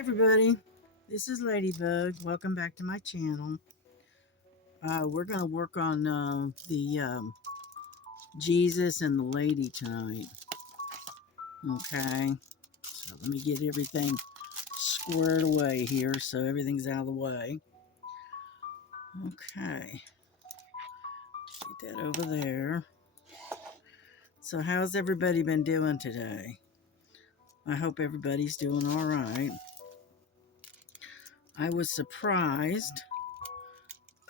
Everybody, this is Ladybug. Welcome back to my channel. We're going to work on the Jesus and the lady tonight. Okay, so let me get everything squared away here so everything's out of the way. Okay, get that over there. So how's everybody been doing today? I hope everybody's doing all right. I was surprised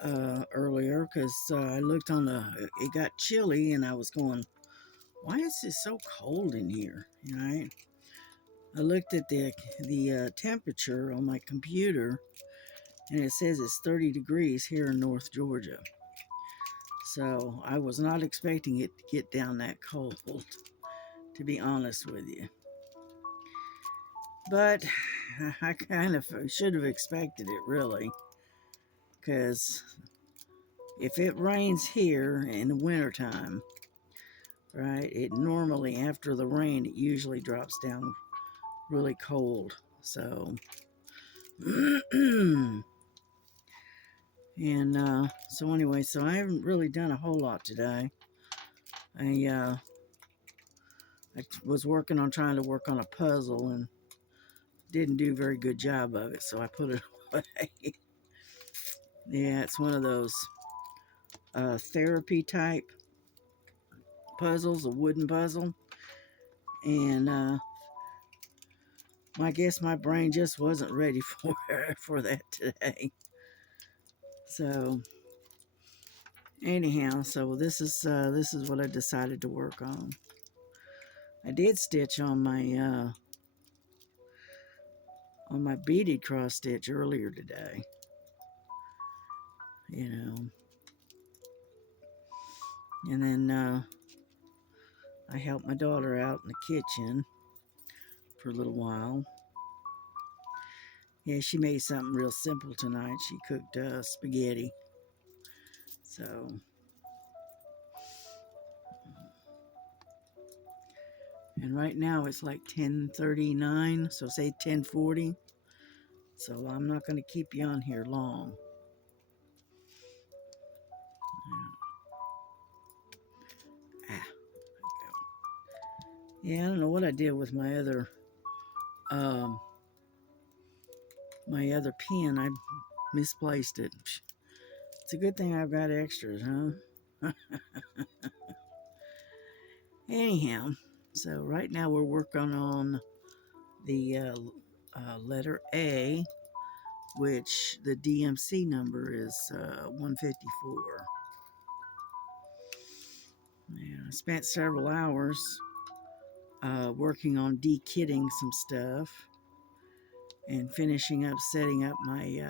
earlier because I looked on it got chilly and I was going, why is it so cold in here? Right? I looked at the temperature on my computer and it says it's 30 degrees here in North Georgia. So I was not expecting it to get down that cold, to be honest with you. But I kind of should have expected it, really, because if it rains here in the wintertime, right, it normally, after the rain, it usually drops down really cold. So, and so anyway, so I haven't really done a whole lot today. I was working on trying to work on a puzzle and didn't do a very good job of it, so I put it away. Yeah, it's one of those therapy type puzzles, a wooden puzzle, and I guess my brain just wasn't ready for that today. So anyhow, so this is what I decided to work on. I did stitch on my beaded cross stitch earlier today. You know, and then I helped my daughter out in the kitchen for a little while. Yeah, she made something real simple tonight. She cooked spaghetti. So, and right now it's like 10:39, so say 10:40. So I'm not going to keep you on here long. Ah, yeah, I don't know what I did with um, my other pen. I misplaced it. It's a good thing I've got extras, huh? Anyhow, so right now we're working on the letter A, which the DMC number is 154. Yeah, I spent several hours working on de-kitting some stuff and finishing up setting up my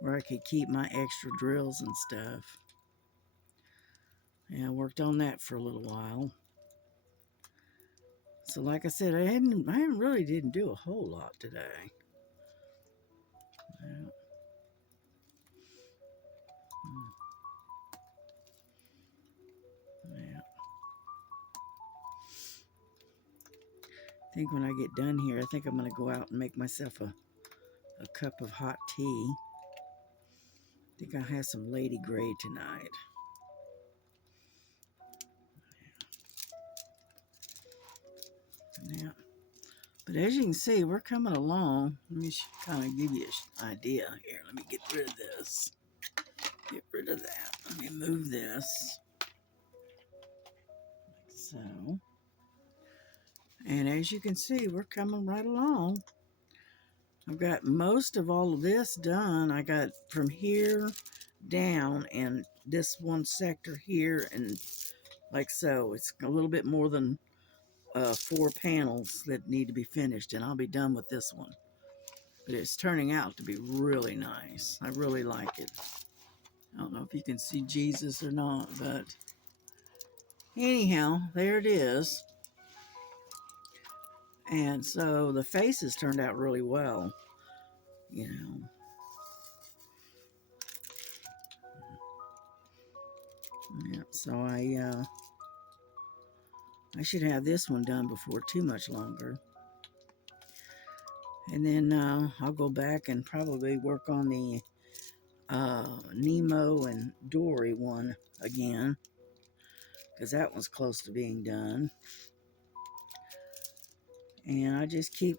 where I could keep my extra drills and stuff. And I worked on that for a little while. So like I said, I really didn't do a whole lot today. Yeah. Yeah. I think when I get done here, I think I'm going to go out and make myself a cup of hot tea. I think I'll have some Lady Grey tonight. Yeah. But as you can see, we're coming along. Let me kind of give you an idea here. Let me get rid of this. Get rid of that. Let me move this. Like so. And as you can see, we're coming right along. I've got most of all of this done. I got from here down and this one sector here and like so. It's a little bit more than 4 panels that need to be finished and I'll be done with this one. But it's turning out to be really nice. I really like it. I don't know if you can see Jesus or not, but anyhow, there it is. And so the faces turned out really well, you know. Yeah, so I should have this one done before too much longer. And then I'll go back and probably work on the Nemo and Dory one again, because that one's close to being done. And I just keep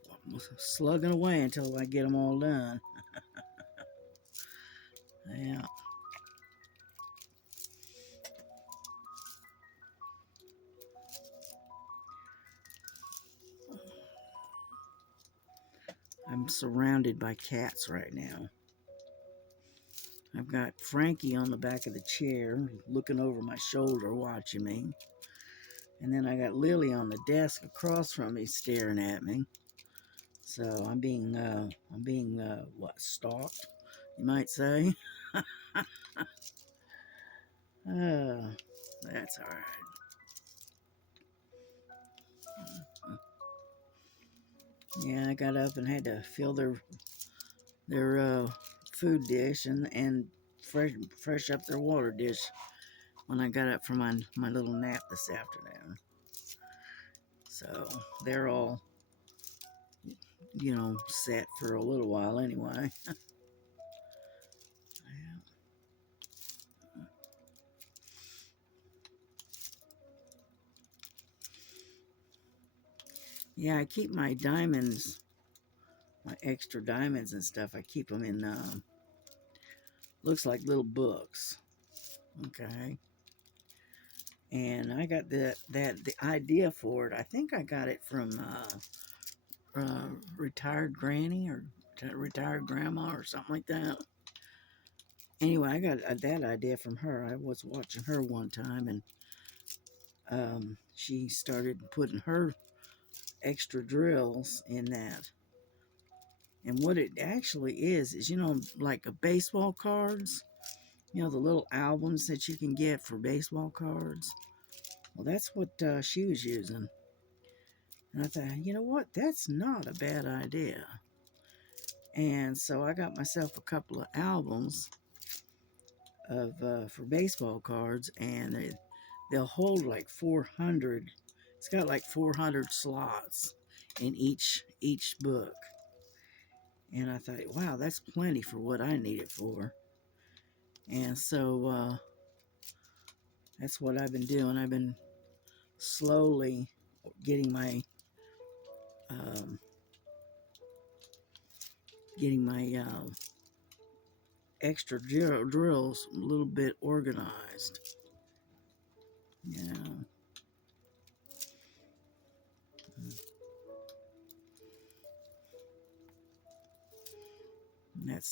slugging away until I get them all done. Yeah. I'm surrounded by cats right now. I've got Frankie on the back of the chair looking over my shoulder watching me. And then I got Lily on the desk across from me staring at me. So I'm being what, stalked, you might say. Oh, that's all right. Yeah, I got up and had to fill their food dish and fresh up their water dish when I got up from my little nap this afternoon. So they're all, set for a little while anyway. Yeah, I keep my diamonds, my extra diamonds and stuff. I keep them in looks like little books. Okay. And I got the idea for it. I think I got it from retired granny or retired grandma or something like that. Anyway, I got that idea from her. I was watching her one time, and she started putting her extra drills in that. And what it actually is like a baseball cards, the little albums that you can get for baseball cards. Well, that's what she was using. And I thought, you know what? That's not a bad idea. And so I got myself a couple of albums of for baseball cards, and they'll hold like 400. It's got like 400 slots in each book. And I thought, wow, that's plenty for what I need it for. And so that's what I've been doing. I've been slowly getting my um, extra drills a little bit organized. Yeah.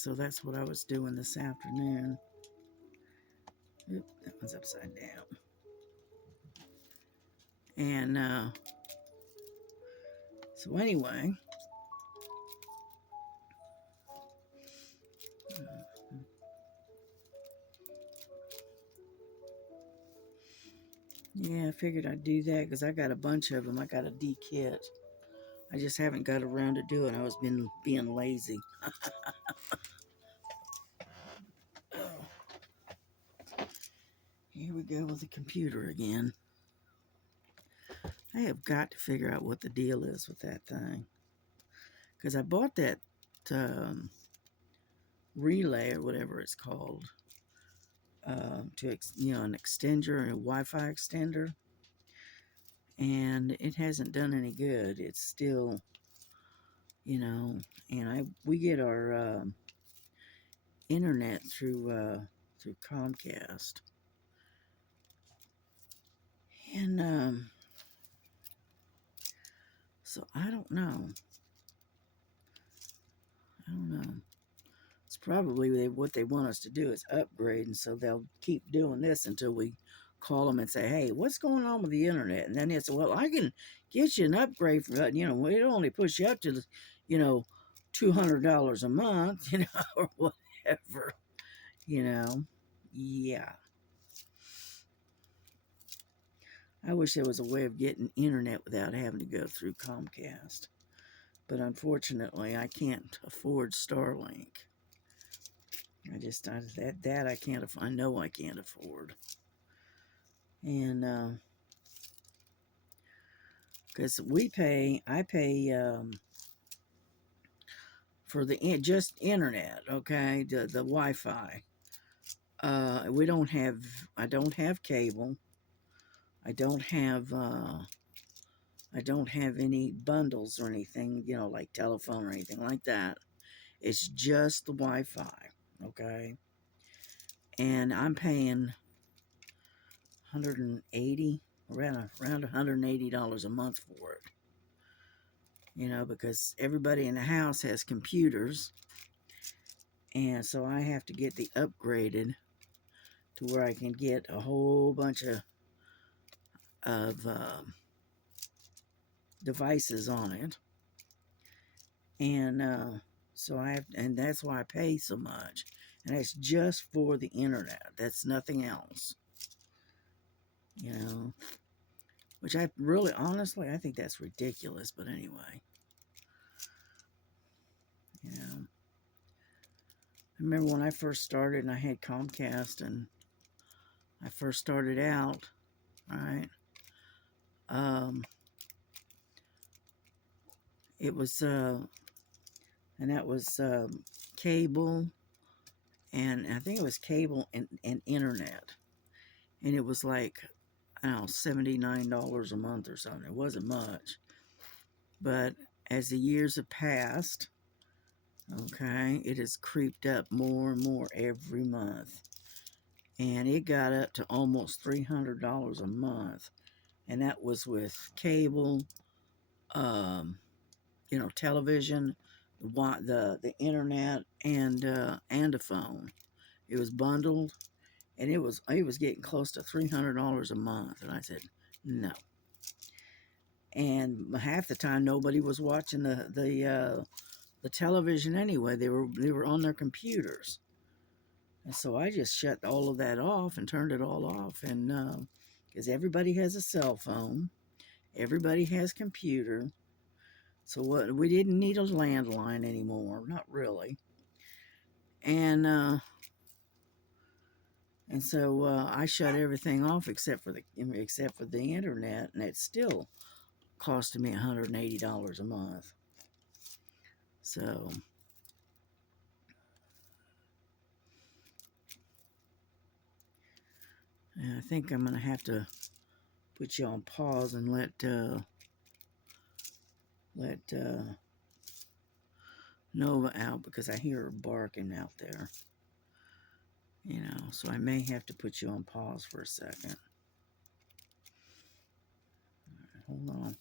That's what I was doing this afternoon. Oop, that one's upside down. And so anyway, yeah, I figured I'd do that because I got a bunch of them. I got a D-kit. I just haven't got around to doing it. I was being lazy. Oh, here we go with the computer again. I have got to figure out what the deal is with that thing. Because I bought that relay or whatever it's called to an extender, a Wi-Fi extender, and it hasn't done any good. It's still, and we get our internet through Comcast, and so I don't know. It's probably what they want us to do is upgrade, and so they'll keep doing this until we call them and say, "Hey, what's going on with the internet?" And then it's, "Well, I can get you an upgrade for it'll only push you up to $200 a month, or whatever, Yeah, I wish there was a way of getting internet without having to go through Comcast, but unfortunately, I can't afford Starlink. That I can't. I know I can't afford, and because I pay for the just internet, okay, the Wi-Fi. We don't have. I don't have cable. I don't have. I don't have any bundles or anything, you know, like telephone or anything like that. It's just the Wi-Fi, okay? And I'm paying 180, around $180 a month for it. You know, because everybody in the house has computers, and so I have to get the upgraded to where I can get a whole bunch of devices on it, and so and that's why I pay so much, and that's just for the internet. That's nothing else, you know. Which I really, honestly, I think that's ridiculous. But anyway, you know, I remember when I first started, and I had Comcast, and I first started out, right? It was, and that was cable, and I think it was cable and internet, and it was like, I don't know, $79 a month or something. It wasn't much, but as the years have passed, okay, it has creeped up more and more every month, and it got up to almost $300 a month, and that was with cable, you know, television, the internet, and a phone. It was bundled, and it was getting close to $300 a month, and I said no. And half the time nobody was watching the television anyway. They were on their computers, and so I just shut all of that off and turned it all off. And because everybody has a cell phone, everybody has computer, so what, we didn't need a landline anymore, not really. And so I shut everything off except for the internet, and it still costed me $180 a month. So I think I'm gonna have to put you on pause and let Nova out, because I hear her barking out there. You know, so I may have to put you on pause for a second. Hold on.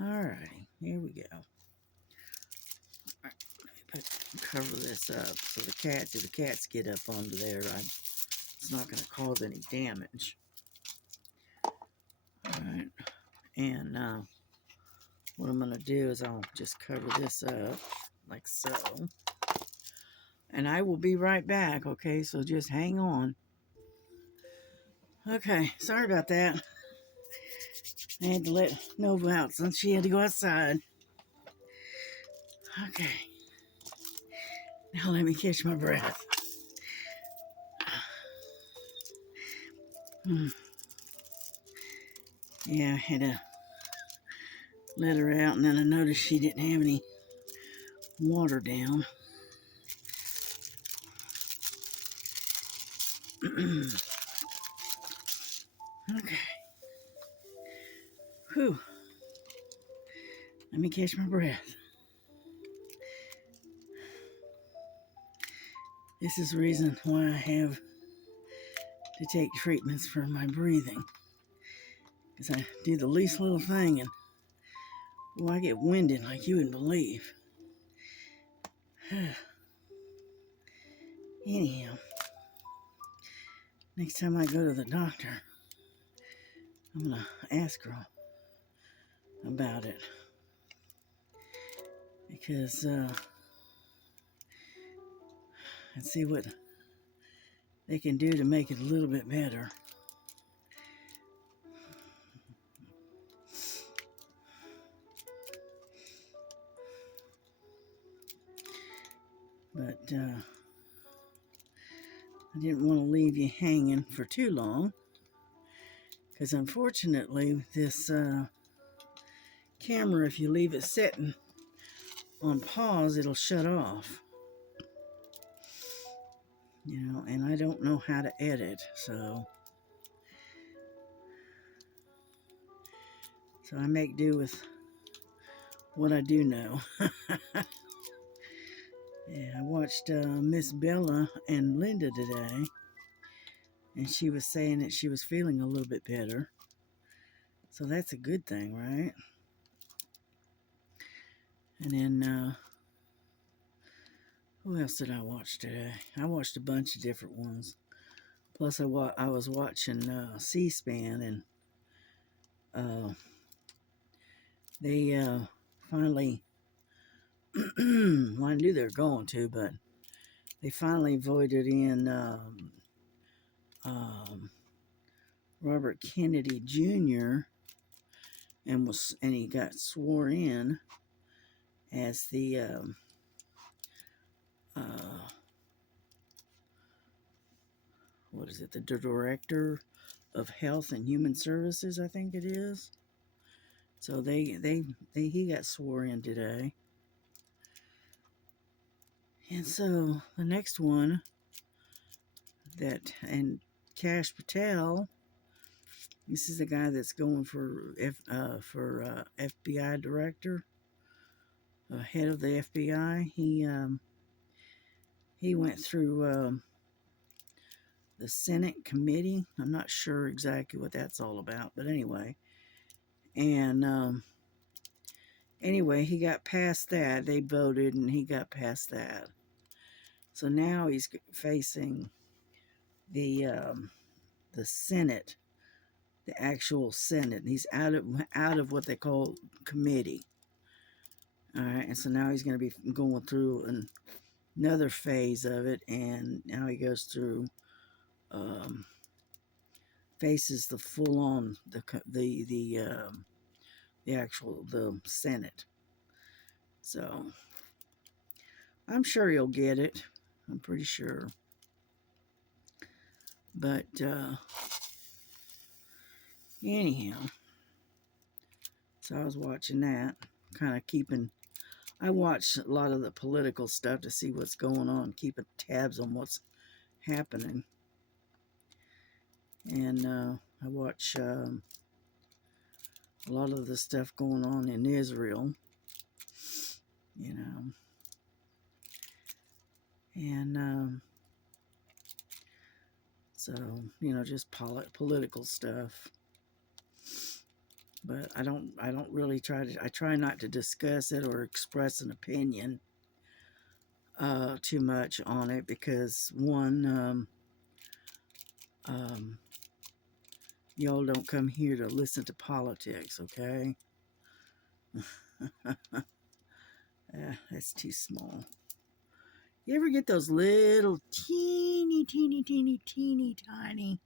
Alrighty, here we go. Alright, let me cover this up so the cats, if the cats get up onto there, it's not going to cause any damage. Alright, and what I'm going to do is I'll just cover this up like so. And I will be right back, okay? So just hang on. Okay, sorry about that. I had to let Nova out since she had to go outside. Okay. Now let me catch my breath. Yeah, I had to let her out, and then I noticed she didn't have any water down. Okay. Whew. Let me catch my breath. This is the reason why I have to take treatments for my breathing. Because I do the least little thing, and I get winded like you wouldn't believe. Anyhow, next time I go to the doctor, I'm going to ask her about it. Because, and see what they can do to make it a little bit better. But I didn't want to leave you hanging for too long, because unfortunately this camera, if you leave it sitting on pause, it'll shut off. You know, and I don't know how to edit, so I make do with what I do know. Yeah, I watched Miss Bella and Linda today, and she was saying that she was feeling a little bit better. So that's a good thing, right? And then, who else did I watch today? I watched a bunch of different ones. Plus, I was watching C-SPAN, and they finally, well, I knew they were going to, but they finally voted in Robert Kennedy Jr. and he got sworn in as the what is it? The Director of Health and Human Services, I think it is. So he got sworn in today. And so the next one and Kash Patel, this is the guy that's going for FBI director, head of the FBI. He went through the Senate committee. I'm not sure exactly what that's all about, but anyway. And anyway, he got past that. They voted, and he got past that. So now he's facing the Senate, the actual Senate. He's out of what they call committee. All right, and so now he's going to be going through another phase of it, and now he goes through, faces the full-on the actual Senate. So I'm sure he'll get it. I'm pretty sure. But anyhow, so I was watching that, kind of I watch a lot of the political stuff to see what's going on, keeping tabs on what's happening. And I watch a lot of the stuff going on in Israel, you know. And so, you know, just political stuff. But I don't really I try not to discuss it or express an opinion too much on it, because one, y'all don't come here to listen to politics, okay? That's too small. You ever get those little teeny tiny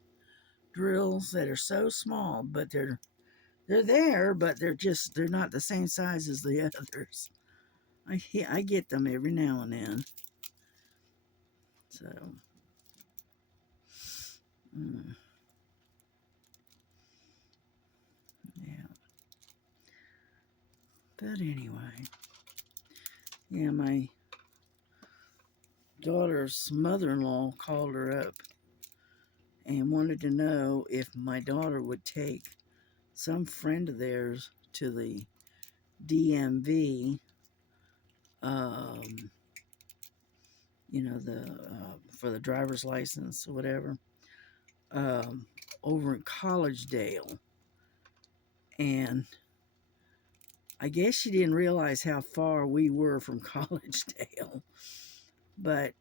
drills that are so small, but they're there, but they're not the same size as the others. I get them every now and then. So, yeah. But anyway, yeah, my daughter's mother-in-law called her up and wanted to know if my daughter would take some friend of theirs to the DMV, you know, for the driver's license or whatever, over in Collegedale. And I guess she didn't realize how far we were from Collegedale. But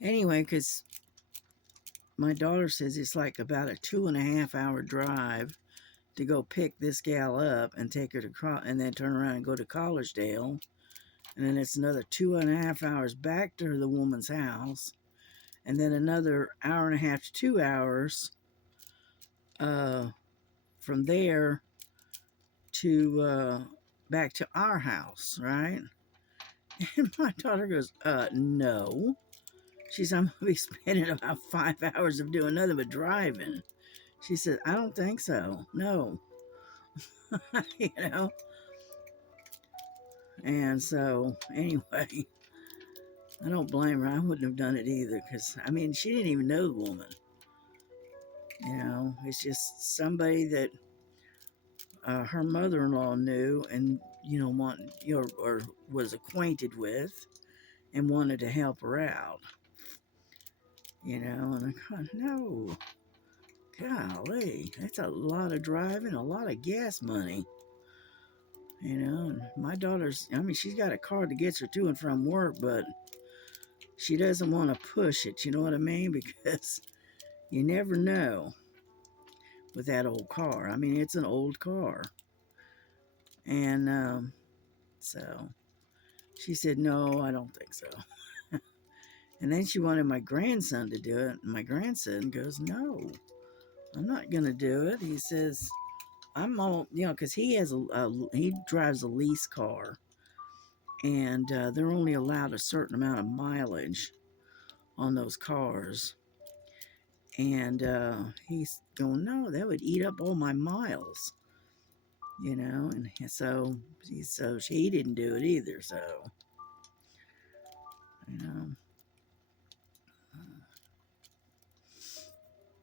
anyway, because my daughter says it's like about a 2.5 hour drive to go pick this gal up and take her to and then turn around and go to Collegedale. And then it's another 2.5 hours back to the woman's house. And then another 1.5 to 2 hours from there to back to our house, right? And my daughter goes, no. She said, I'm going to be spending about 5 hours of doing nothing but driving. She said, I don't think so. No. You know? And so, anyway, I don't blame her. I wouldn't have done it either because, I mean, she didn't even know the woman. You know, it's just somebody that her mother-in-law knew and, you know, or was acquainted with and wanted to help her out. You know, and I thought, no, golly, that's a lot of driving, a lot of gas money. You know, and my daughter's, I mean, she's got a car that gets her to and from work, but she doesn't want to push it, you know what I mean? Because you never know with that old car. I mean, it's an old car. And so she said, no, I don't think so. And then she wanted my grandson to do it. And my grandson goes, no, I'm not going to do it. He says, I'm all, you know, because he drives a lease car. And they're only allowed a certain amount of mileage on those cars. And he's going, no, that would eat up all my miles, you know. And so he didn't do it either. So, you know,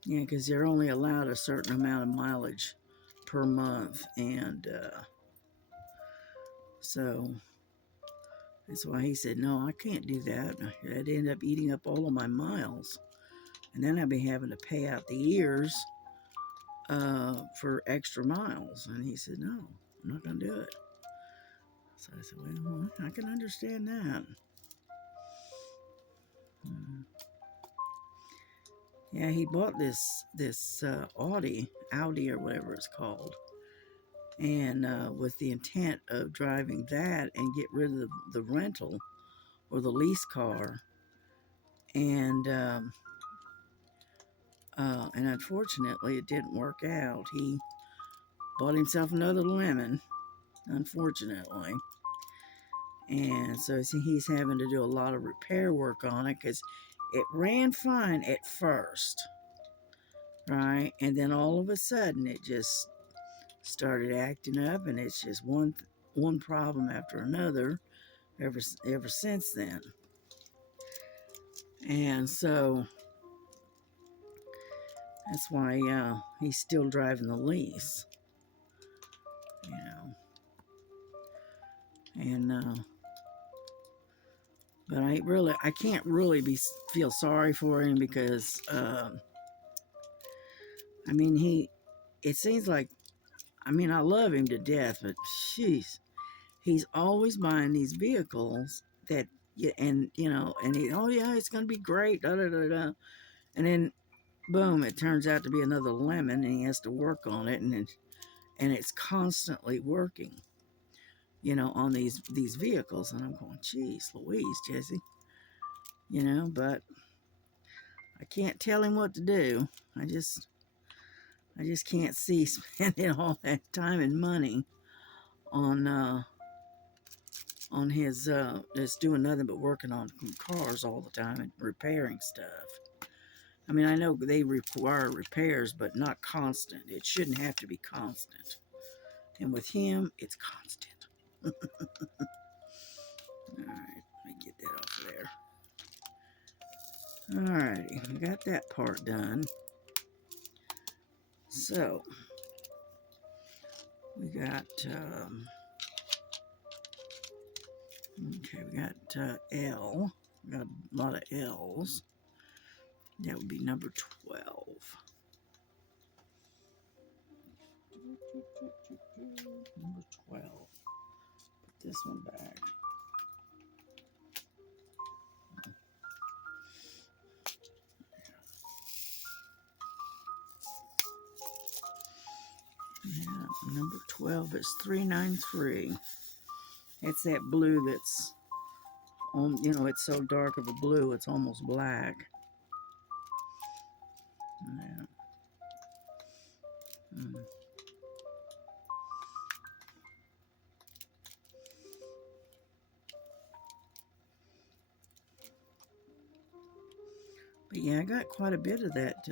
yeah, because they're only allowed a certain amount of mileage per month, and so that's why he said, no, I can't do that. I'd end up eating up all of my miles, and then I'd be having to pay out the years for extra miles. And he said, no, I'm not going to do it. So I said, well, I can understand that. Yeah, he bought this Audi or whatever it's called, and with the intent of driving that and get rid of the rental or the lease car, and unfortunately it didn't work out. He bought himself another lemon, unfortunately, and so he's having to do a lot of repair work on it because it ran fine at first, right? And then all of a sudden it just started acting up, and it's just one problem after another ever since then. And so that's why he's still driving the lease, you know. And but I can't really feel sorry for him because I mean it seems like, I mean, I love him to death, but jeez, he's always buying these vehicles that, and you know, and oh yeah, it's gonna be great, da da da da, and then boom, it turns out to be another lemon, and he has to work on it, and it's constantly working, you know, on these vehicles, and I'm going, geez, Louise, Jesse, you know, but I can't tell him what to do. I just can't see spending all that time and money on his just doing nothing but working on cars all the time and repairing stuff. I mean, I know they require repairs, but not constant. It shouldn't have to be constant. And with him, it's constant. All right, let me get that off there. All righty, we got that part done. So, we got, okay, we got L. We got a lot of L's. That would be number 12. Number 12. Put this one back. Yeah, number 12 is 393. It's that blue that's on, you know, it's so dark of a blue, it's almost black. Yeah. But yeah, I got quite a bit of that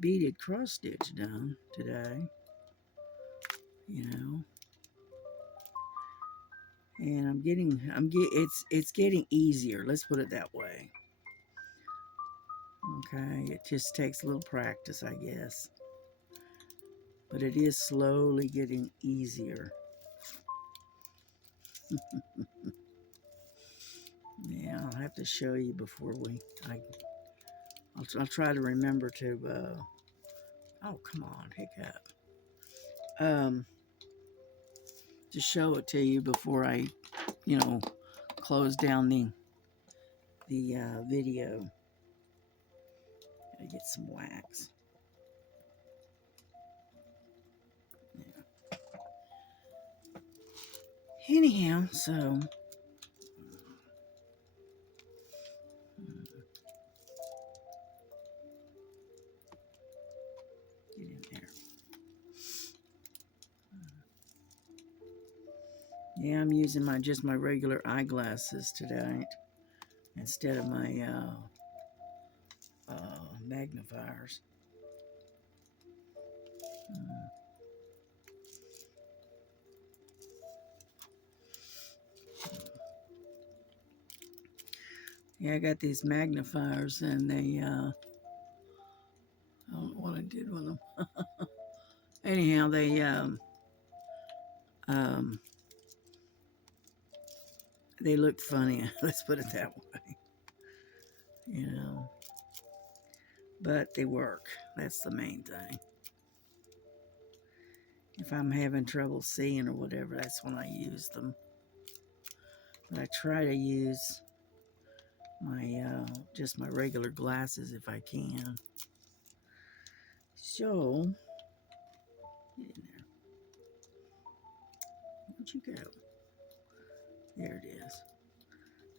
beaded cross stitch done today. You know. And it's getting easier. Let's put it that way. Okay, it just takes a little practice, I guess. But it is slowly getting easier. Yeah, I'll have to show you before I'll try to remember to, oh, come on, hiccup. To show it to you before I, close down the video. Gotta get some wax. Yeah. Anyhow, so get in there. Yeah, I'm using just my regular eyeglasses tonight instead of my magnifiers. Yeah, I got these magnifiers and they, I don't know what I did with them. Anyhow, um, they look funny. Let's put it that way. But they work. That's the main thing. If I'm having trouble seeing or whatever, that's when I use them. But I try to use my just my regular glasses if I can. So, get in there. Where'd you go? There it is.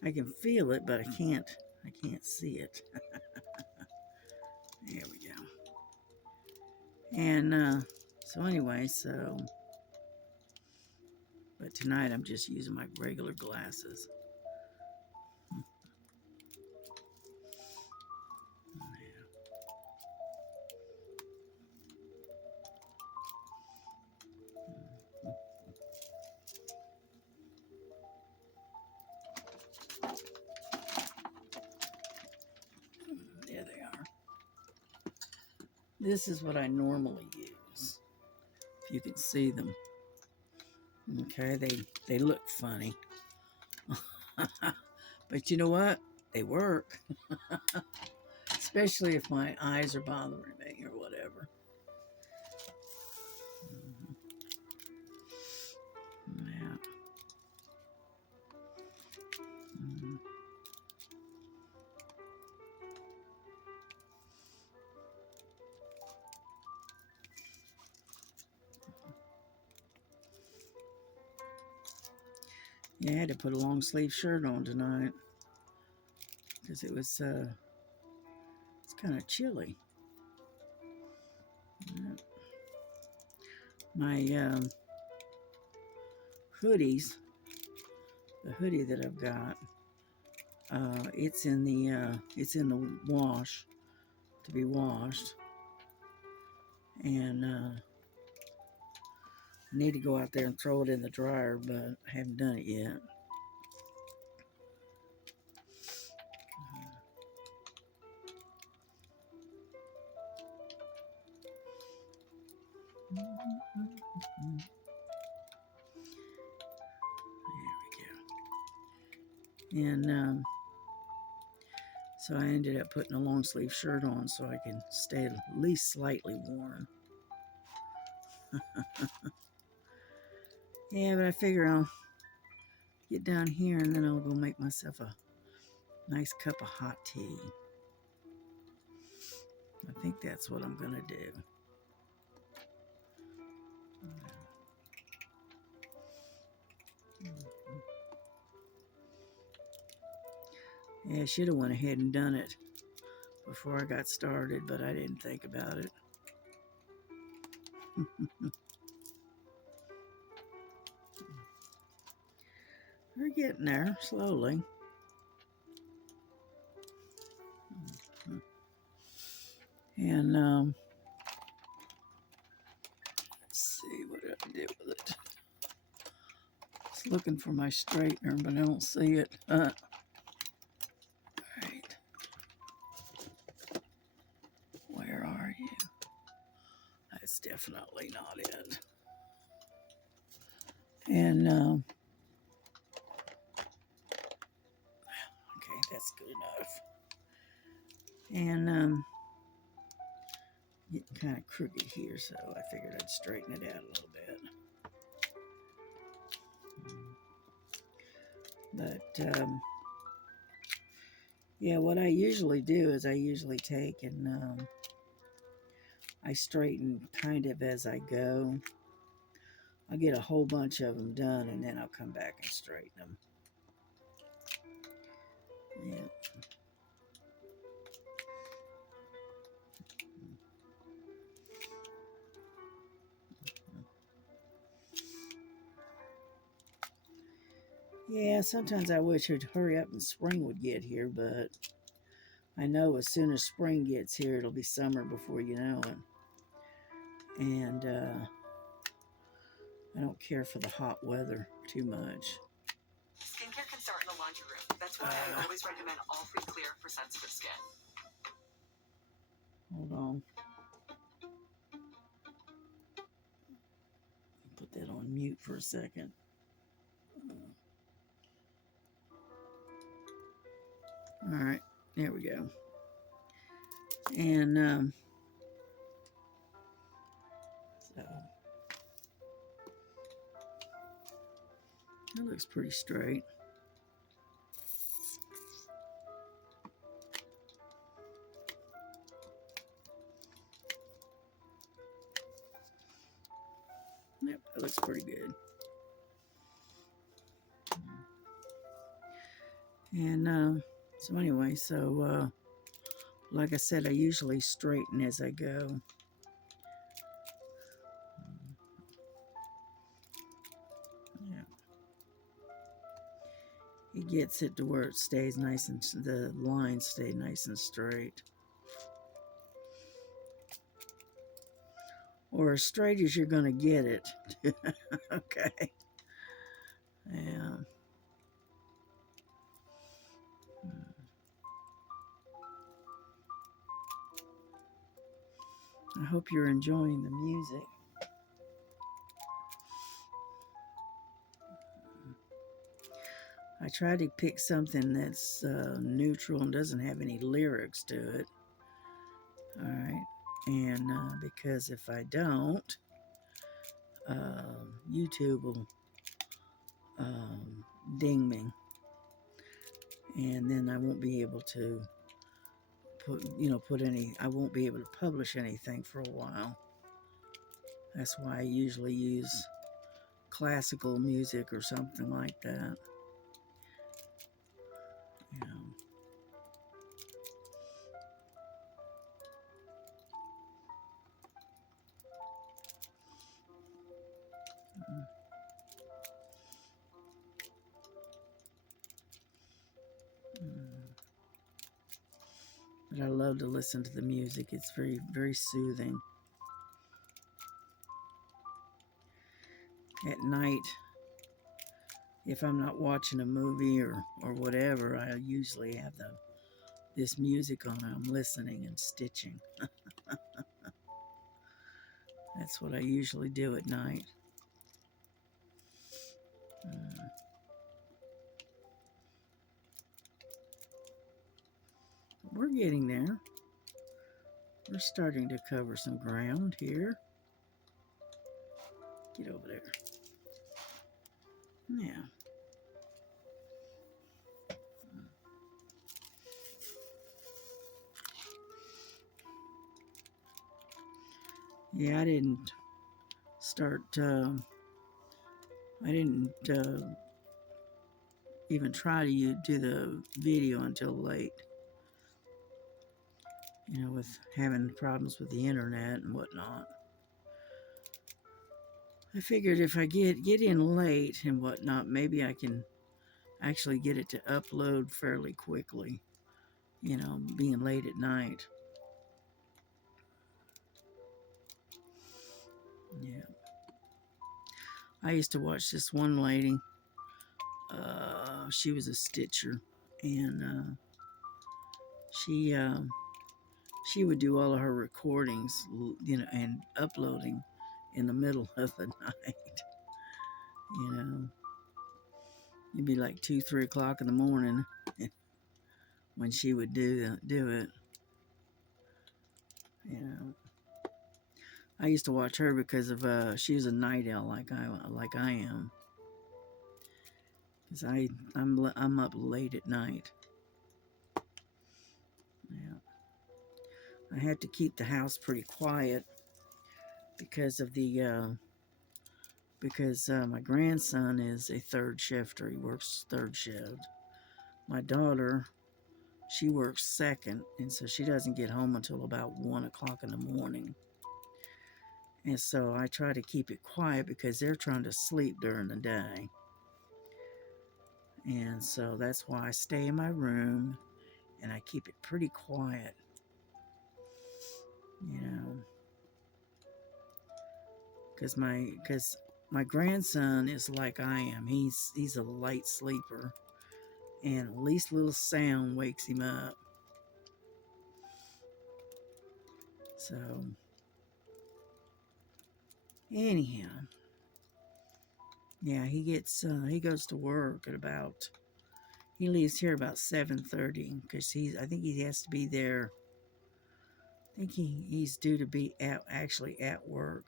I can feel it, but I can't see it. There we go. And so anyway, but tonight I'm just using my regular glasses. There they are. This is what I normally use. If you can see them. Okay, they look funny. But you know what? They work. Especially if my eyes are bothering me or whatever. Yeah. Yeah, I had to put a long sleeve shirt on tonight because it's kind of chilly. Yeah. My hoodies, the hoodie that I've got, it's in the wash to be washed, and I need to go out there and throw it in the dryer, but I haven't done it yet. There we go. And so I ended up putting a long sleeve shirt on so I can stay at least slightly warm. Yeah, but I figure I'll get down here and then I'll go make myself a nice cup of hot tea. I think that's what I'm gonna do. Yeah, I should have went ahead and done it before I got started, but I didn't think about it. We're getting there slowly. And let's see what I did with it. Looking for my straightener, but I don't see it. All right. Where are you? That's definitely not it. And, okay, that's good enough. And, getting kind of crooked here, so I figured I'd straighten it out a little bit. But, yeah, what I usually do is I usually take and I straighten kind of as I go. I'll get a whole bunch of them done, and then I'll come back and straighten them. Yeah. Yeah, sometimes I wish it'd hurry up and spring would get here, but I know as soon as spring gets here, it'll be summer before you know it. And I don't care for the hot weather too much. Skincare can start in the laundry room. That's why I always recommend All Free Clear for sensitive skin. Hold on. Put that on mute for a second. All right, there we go. And so that looks pretty straight. Yep, that looks pretty good. And so anyway, so like I said, I usually straighten as I go. Yeah. It gets it to where it stays nice and the lines stay nice and straight. Or as straight as you're going to get it. Okay. Yeah. I hope you're enjoying the music. I try to pick something that's neutral and doesn't have any lyrics to it. All right. And because if I don't, YouTube will ding me. And then I won't be able to I won't be able to publish anything for a while. That's why I usually use classical music or something like that. You know. But I love to listen to the music. It's very, very soothing. At night, if I'm not watching a movie or whatever, I usually have this music on. I'm listening and stitching. That's what I usually do at night. We're getting there. We're starting to cover some ground here. Get over there. Yeah. Yeah, I didn't start, I didn't even try to do the video until late. You know, with having problems with the internet and whatnot. I figured if I get in late and whatnot, maybe I can actually get it to upload fairly quickly. You know, being late at night. Yeah. I used to watch this one lady. she was a stitcher, and she she would do all of her recordings, and uploading in the middle of the night. You know, it'd be like 2, 3 o'clock in the morning when she would do it. You know, I used to watch her because of she was a night owl like I am. Cause I'm up late at night. Yeah, I had to keep the house pretty quiet because of my grandson is a third shifter. He works third shift. My daughter, she works second, and so she doesn't get home until about 1 o'clock in the morning. And so I try to keep it quiet because they're trying to sleep during the day. And so that's why I stay in my room and I keep it pretty quiet. You know, because my grandson is like I am. He's a light sleeper, and the least little sound wakes him up. So anyhow, yeah, he goes to work at about, he leaves here about 7:30 because I think he has to be there. I think he's due to be actually at work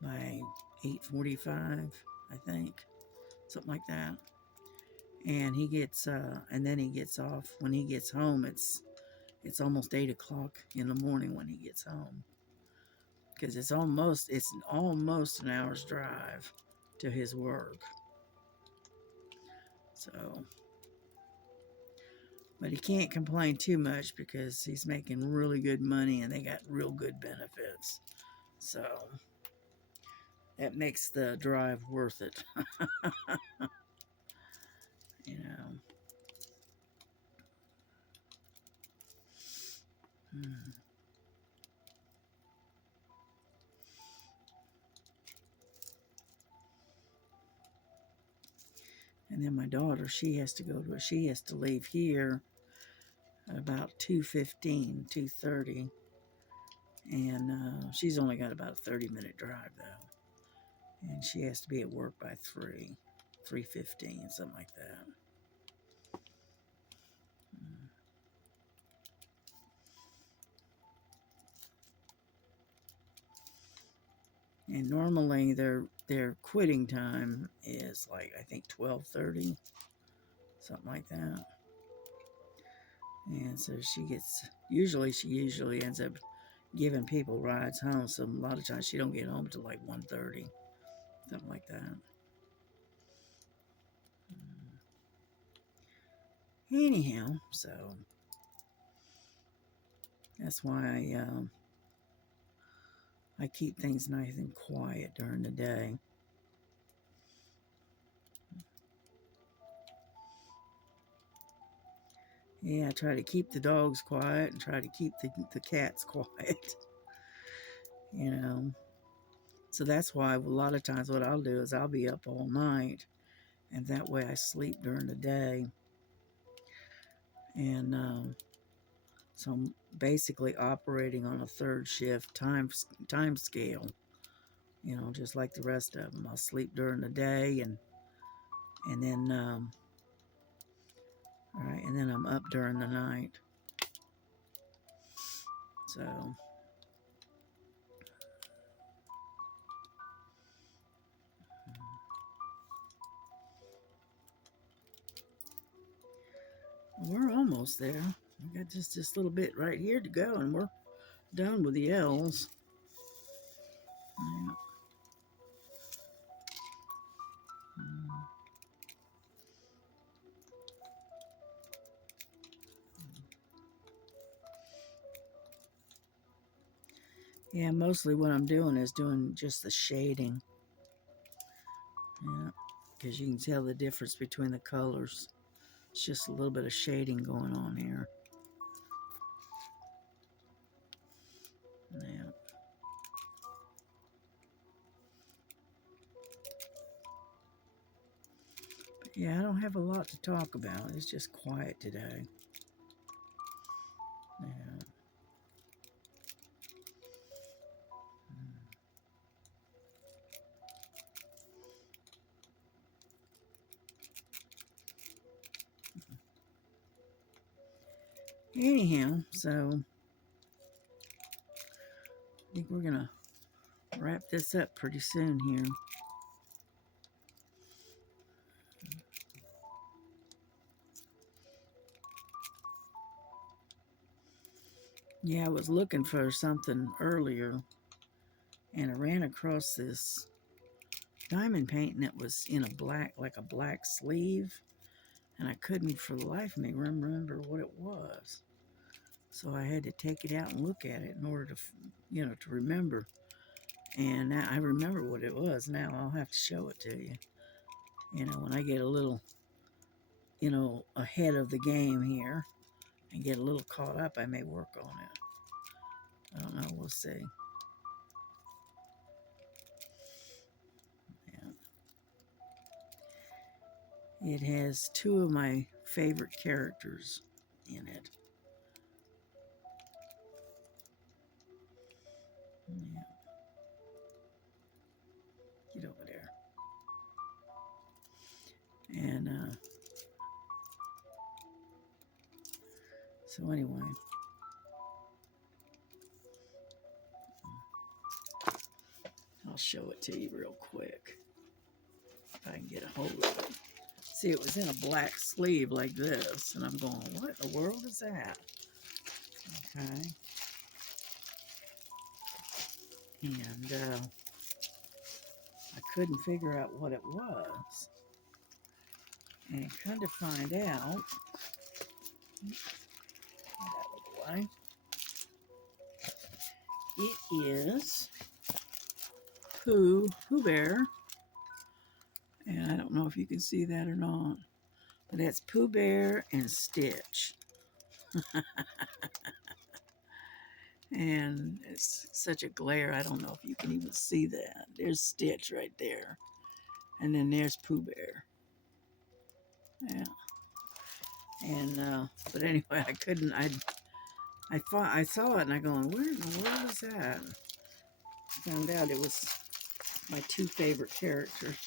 by 8:45, I think, something like that. And and then he gets off. When he gets home, it's almost 8 o'clock in the morning when he gets home, because it's almost an hour's drive to his work. So, but he can't complain too much because he's making really good money and they got real good benefits. So that makes the drive worth it. You know. Hmm. And then my daughter, she has to leave here at about 2:15, 2:30. And she's only got about a 30-minute drive, though. And she has to be at work by 3:15, something like that. And normally their quitting time is like, I think, 12:30, something like that. And so she usually ends up giving people rides home. So a lot of times she don't get home till like 1:30, something like that. Anyhow, so that's why I keep things nice and quiet during the day. Yeah, I try to keep the dogs quiet and try to keep the cats quiet. You know, so that's why a lot of times what I'll do is I'll be up all night, and that way I sleep during the day. And so I'm basically operating on a third shift time scale. You know, just like the rest of them. I'll sleep during the day, and then all right, and then I'm up during the night. So we're almost there. We got just this little bit right here to go, and we're done with the L's. Yeah. Yeah, mostly what I'm doing is doing just the shading. Yeah, because you can tell the difference between the colors. It's just a little bit of shading going on here. Yeah. Yeah, I don't have a lot to talk about. It's just quiet today. Yeah. Anyhow, so I think we're gonna wrap this up pretty soon here. Yeah, I was looking for something earlier and I ran across this diamond painting that was in a black, like a black sleeve, and I couldn't for the life of me remember what it was. So I had to take it out and look at it in order to, to remember. And now I remember what it was. Now I'll have to show it to you. When I get a little, ahead of the game here and get a little caught up, I may work on it. I don't know. We'll see. Yeah. It has two of my favorite characters in it. Yeah. Get over there. And so anyway, I'll show it to you real quick if I can get a hold of it. See, it was in a black sleeve like this, and I'm going, what in the world is that? Okay. And I couldn't figure out what it was. And kind of find out, get out of the way, it is Pooh Bear. And I don't know if you can see that or not, but that's Pooh Bear and Stitch. And it's such a glare, I don't know if you can even see that. There's Stitch right there. And then there's Pooh Bear. Yeah. And but anyway, I couldn't. I saw it and I going, where in the world is that? I found out it was my two favorite characters.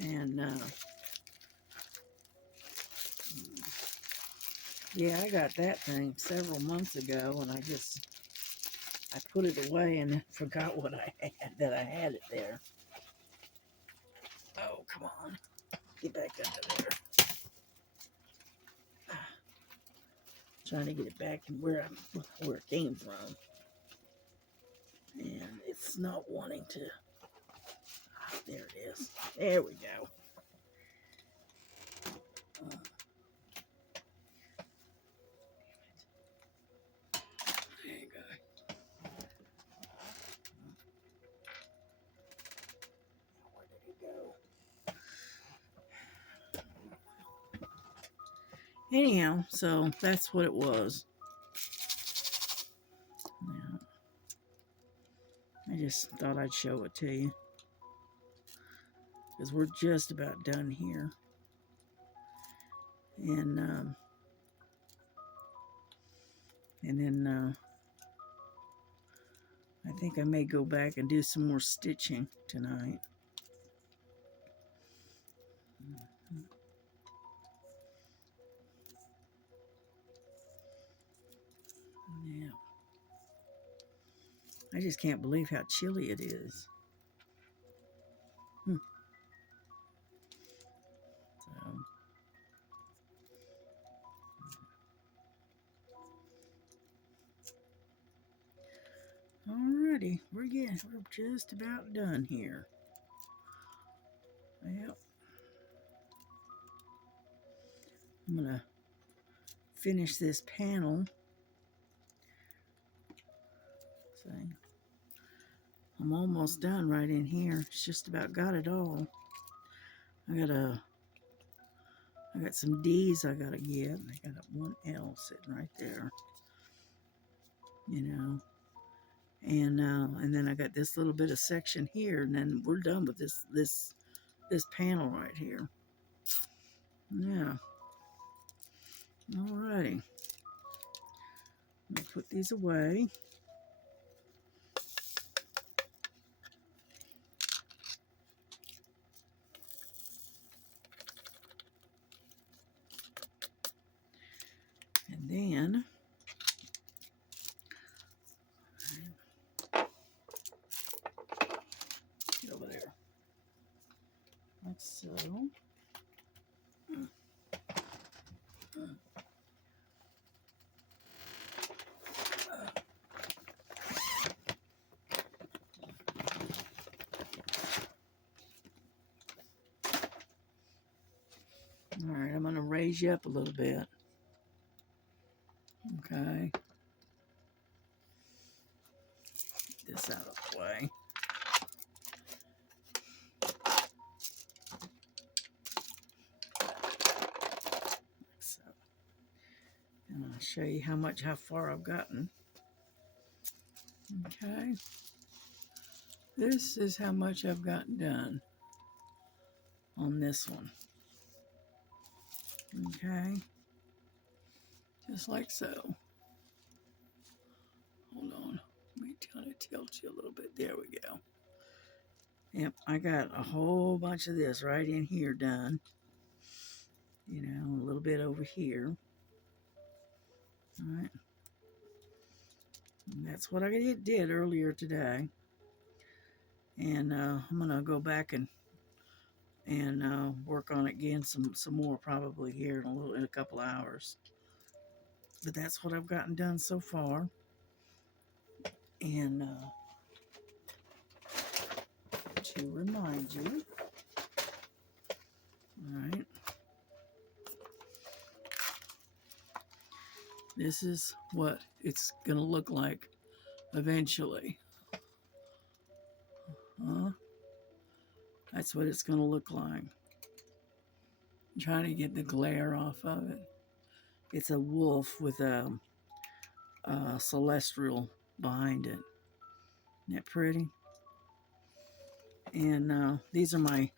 And yeah, I got that thing several months ago, and I put it away and forgot what I had, that I had it there. Oh, come on. Get back under there. Trying to get it back to where it came from. And it's not wanting to. There it is. There we go. There you go. Where did it go? Anyhow, so that's what it was. Yeah. I just thought I'd show it to you, because we're just about done here. And then I think I may go back and do some more stitching tonight. Yeah. I just can't believe how chilly it is. So, alrighty, we're just about done here. Yep. I'm gonna finish this panel. See, I'm almost done right in here. It's just about got it all. I got some D's I gotta get. I got one L sitting right there. And then I got this little bit of section here, and then we're done with this panel right here. Yeah. Alrighty. I'll put these away. And then get over there. Like so. All right, I'm going to raise you up a little bit. Okay. Get this out of the way. Like so. And I'll show you how far I've gotten. Okay. This is how much I've gotten done on this one. Okay. Just like so. Hold on. Let me kind of tilt you a little bit. There we go. Yep, I got a whole bunch of this right in here done. You know, a little bit over here. All right. And that's what I did earlier today. And I'm going to go back and work on it again some more probably here in a couple of hours. But that's what I've gotten done so far. And to remind you, all right, this is what it's gonna look like eventually. That's what it's gonna look like. I'm trying to get the glare off of it. It's a wolf with a celestial behind it. Isn't that pretty? And these are my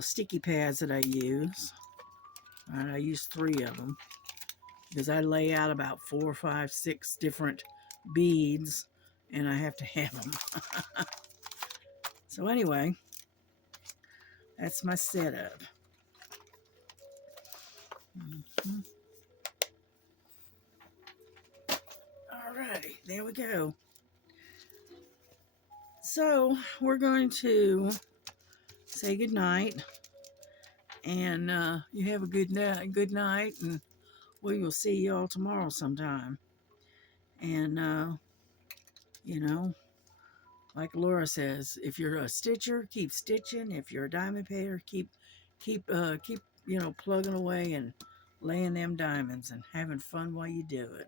sticky pads that I use. All right, I use 3 of them because I lay out about 4, 5, 6 different beads, and I have to have them. So anyway, that's my setup. Alrighty, there we go. So we're going to say good night, and you have a good night, and we will see you all tomorrow sometime. And you know, like Laura says, if you're a stitcher, keep stitching. If you're a diamond painter, keep you know, plugging away and laying them diamonds and having fun while you do it.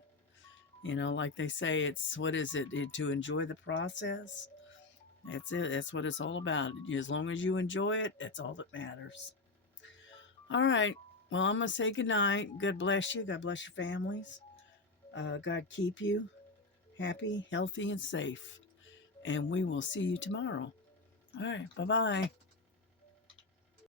You know, like they say, it's, what is it, to enjoy the process? That's it. That's what it's all about. As long as you enjoy it, that's all that matters. All right. Well, I'm going to say good night. God bless you. God bless your families. God keep you happy, healthy, and safe. And we will see you tomorrow. All right. Bye-bye.